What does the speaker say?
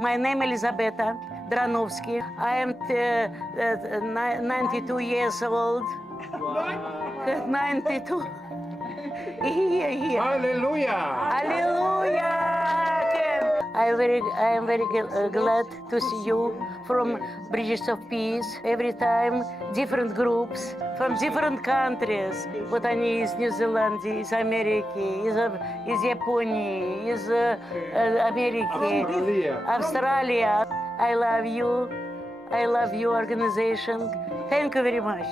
My name is Elizabeta Dranovsky. I am 92 years old. 92. Hallelujah! Hallelujah! I am very glad to see you from Bridges of Peace. Every time different groups from different countries. Вот они из Нью-Зеландии, из Америки, из Японии, из Америки, Австралия. I love you. I love your organization. Thank you very much.